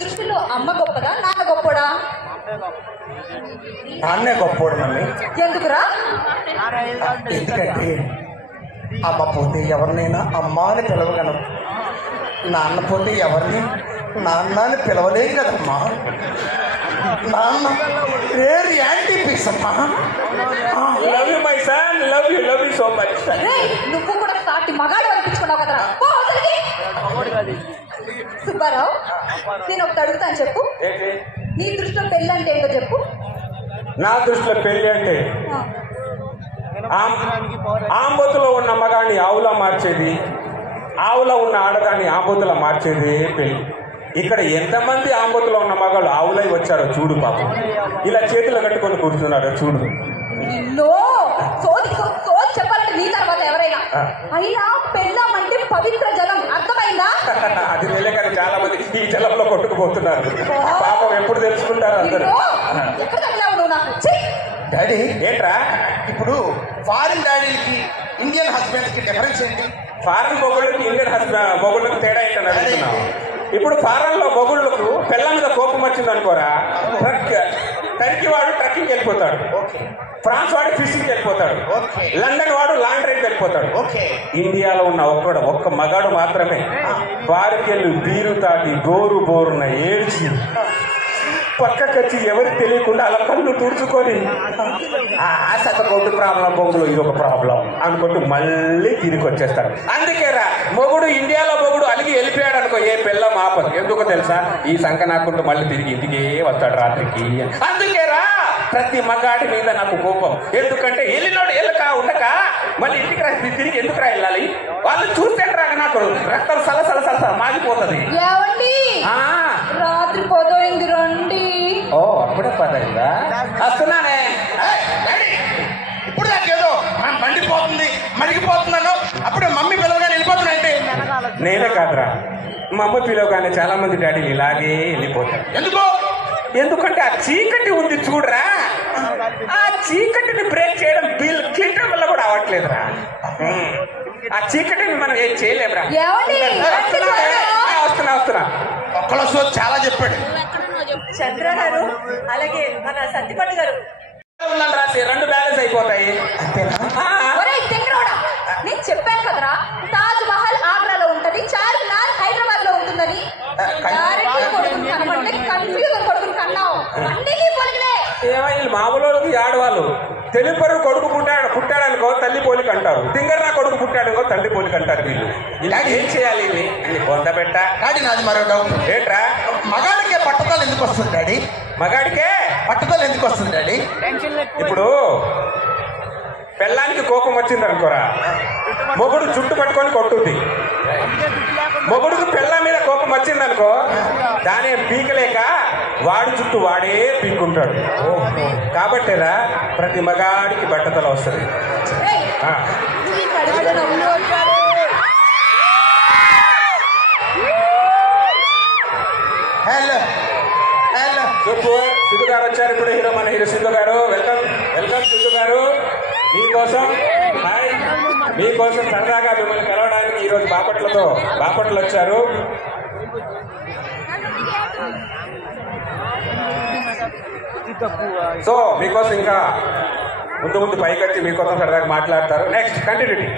దృష్టిలో అమ్మ గొప్పదా నాన్న గొప్పడా? నాన్నే గొప్పోడు మమ్మీ. ఎందుకురా? ఎందుకంటే అమ్మ పోతే ఎవరినైనా అమ్మ అని పిలవగలం, నాన్న పోతే ఎవరిని నాన్న అని పిలవలేం కదమ్మా. నాన్న రేర్ యాంటీ పీస్ అమ్మా. Love you my son, love you so much. నువ్వు కూడా సాటి మగాడు అనిపించుకున్నావు కదరా. సుబ్బారావు, నేను ఒకటి అడుగుతాను, చెప్పు. నీ దృష్టిలో పెళ్ళి అంటే ఏంటో చెప్పు. నా దృష్టిలో పెళ్లి అంటే ఆంబొత్తులో ఉన్న మగాన్ని ఆవులా మార్చేది, ఆవులో ఉన్న ఆడదాన్ని ఆంబొత్తులా మార్చేది పెళ్లి. ఇక్కడ ఎంతమంది ఆంబొత్తులో ఉన్న మగాళ్ళు ఆవులై వచ్చారో చూడు పాపం. ఇలా చేతులు కట్టుకొని కూర్చున్నారో చూడు. చెప్పాలంటే నీ తర్వాత ఎవరైనా అయినా పెళ్ళామంటే పవిత్ర జలం, అర్థమైందా? అది తెలియక చాలా మంది ఈ జలంలో కొట్టుకుపోతున్నారు. పాపం ఎప్పుడు తెలుసుకుంటారు అందరూ. ఎక్కడ తగిలావు నువ్వు నాకు? డాడీ ఏంట్రా ఇప్పుడు ఫారిన్ డాడీలకి ఇండియన్ హస్బెండ్కి డిఫరెన్స్ ఏంటి? ఫారెన్ మొగుళ్ళకి ఇండియన్ హస్బెండ్ మొగుళ్ళకి తేడా ఏంటని అడుగుతున్నావు. ఇప్పుడు ఫారెన్ లో మొగుళ్ళకు పిల్ల మీద కోపం వచ్చింది అనుకోరా, టర్కీ వాడు ట్రక్కింగ్ వెళ్ళిపోతాడు, ఫ్రాన్స్ వాడు ఫిషింగ్ వెళ్ళిపోతాడు, లండన్ వాడు లాండ్రీకి వెళ్ళిపోతాడు. ఇండియాలో ఉన్న ఒక్క మగాడు మాత్రమే బారికెళ్ళి బీరు తాగి గోరు బోరున ఏడ్చి పక్కకొచ్చి ఎవరికి తెలియకుండా అలా కళ్ళు తుడుచుకొని సతకొట్టు ప్రాబ్లం బొగులు ఇది ఒక ప్రాబ్లం అనుకుంటూ మళ్ళీ తిరిగి వచ్చేస్తారు. అందుకేరా మొగుడు ఇండియాలో మొగుడు అలిగి వెళ్ళిపోయాడు అనుకో, ఏ పిల్లం ఆపదు. ఎందుకో తెలుసా? ఈ సంఖ నాకుంటూ మళ్ళీ తిరిగి ఇంటికే వస్తాడు రాత్రికి. అందుకేరా ప్రతి మగాడి మీద నాకు కోపం. ఎందుకంటే వెళ్ళినాడు వెళ్ళక ఉండక మళ్ళీ ఇంటికి తిరిగి ఎందుకురా వెళ్ళాలి? వాళ్ళు చూస్తే రాక నాకు రక్తం సలసల మాగిపోతుంది. రాత్రి పోయింది రండి. ఓ అప్పుడే పదైందా? వస్తున్నానే. ఇప్పుడు నాకేదో మండిపోతుంది మరిగిపోతున్నాను, అప్పుడే మమ్మీ పిల్లలుగా వెళ్ళిపోతున్నాయంటే. నేనే కాదురా, మా అమ్మ పిలవగానే చాలా మంది డాడీలు ఇలాగే వెళ్ళిపోతారు. ఎందుకంటే ఆ చీకటి ఉంది చూడరా, ఆ చీకటిని బ్రేక్ చేయడం బిల్ క్లింటన్ వల్ల కూడా అవ్వట్లేదురా. ఆ చీకటిని మనం ఏం చేయలేమురా. వస్తున్నా ఒక్కలో చాలా చెప్పాడు చంద్ర గారు, అలాగే మన సత్తిపండు గారు. రాసి 2 బ్యాలెన్స్ అయిపోతాయి. నేను చెప్పాను కదరా, తాజ్ మహల్ ఆగ్రాలో ఉంటది, చార్మినార్ హైదరాబాద్ లో ఉంటుందని. కన్ఫ్యూజన్ కొడుకుని కన్నావు. వీళ్ళు మామూలు ఆడవాళ్ళు తెలుపరు కొడుకు పుట్టాడనుకో తల్లి పోలిక అంటారు, తింగర్నా కొడుకు పుట్టాడనుకో తల్లి పోలిక అంటారు. వీళ్ళు ఇలా ఏం చేయాలి? పొందబెట్ట. డాడీ నాది మరో డౌట్. ఏంట్రా? మగాడికే పట్టుదల ఎందుకు వస్తుంది డాడీ? మగాడికే పట్టుదల ఎందుకు వస్తుంది డాడీ? ఇప్పుడు పెళ్ళానికి కోపం వచ్చింది అనుకోరా, మొగుడు జుట్టు పట్టుకొని కొట్టుద్ది. మొగుడుకు పెళ్ళ మీద కోపం వచ్చింది అనుకో, దాని పీకలేక వాడి చుట్టూ వాడే పీక్కుంటాడు. కాబట్టేరా ప్రతి మగాడికి బట్టతల వస్తుంది. హలో హలో చెప్పు. సిద్ధు గారు వచ్చారు ఇప్పుడు, మన హీరో సిద్ధు గారు. వెల్కమ్ సిద్ధు గారు. మీకోసం సరదాగా మిమ్మల్ని కలవడానికి ఈరోజు బాపట్ల వచ్చారు. సో మీకోసం ఇంకా ముందు పైకి వచ్చి మీకోసం సరదాగా మాట్లాడతారు. Next continuity.